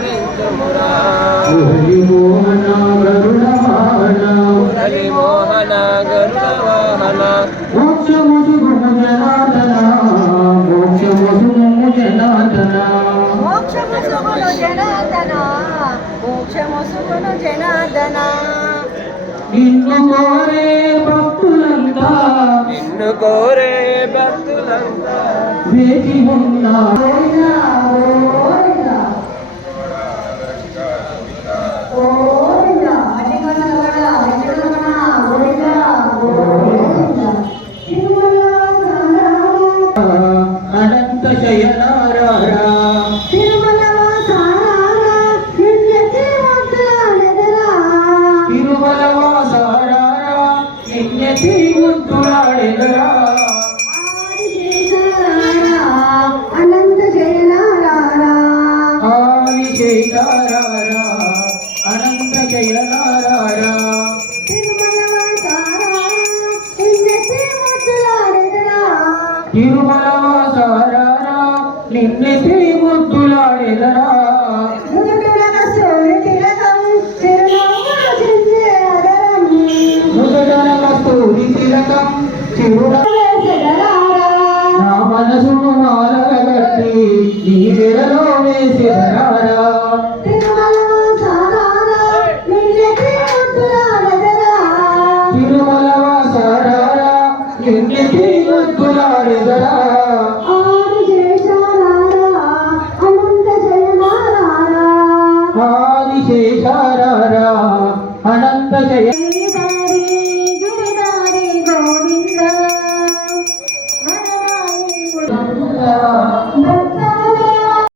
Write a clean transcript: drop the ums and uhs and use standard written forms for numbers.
ధరించుమురా మురళి మోహన గరుడ వాహన మురళి మోహన గరుడ వాహన మోక్షముసుగుము జనార్దన మోక్షముసుగుము జనార్దన మోక్షముసుగును జనార్దన మోక్షముసుగును జనార్దన నిన్ను కోరే భక్తులంతా నిన్ను కోరే భక్తులంతా వేచి ఉన్నారు అనంత శయనారారా తిరుమల వాసారారా నిన్నతి గుర్తులాడెదరా అనంత జయనారారా ఆదిశేషారారా అనంత శయనారారా తిరుమల వాసారారా నిన్నతి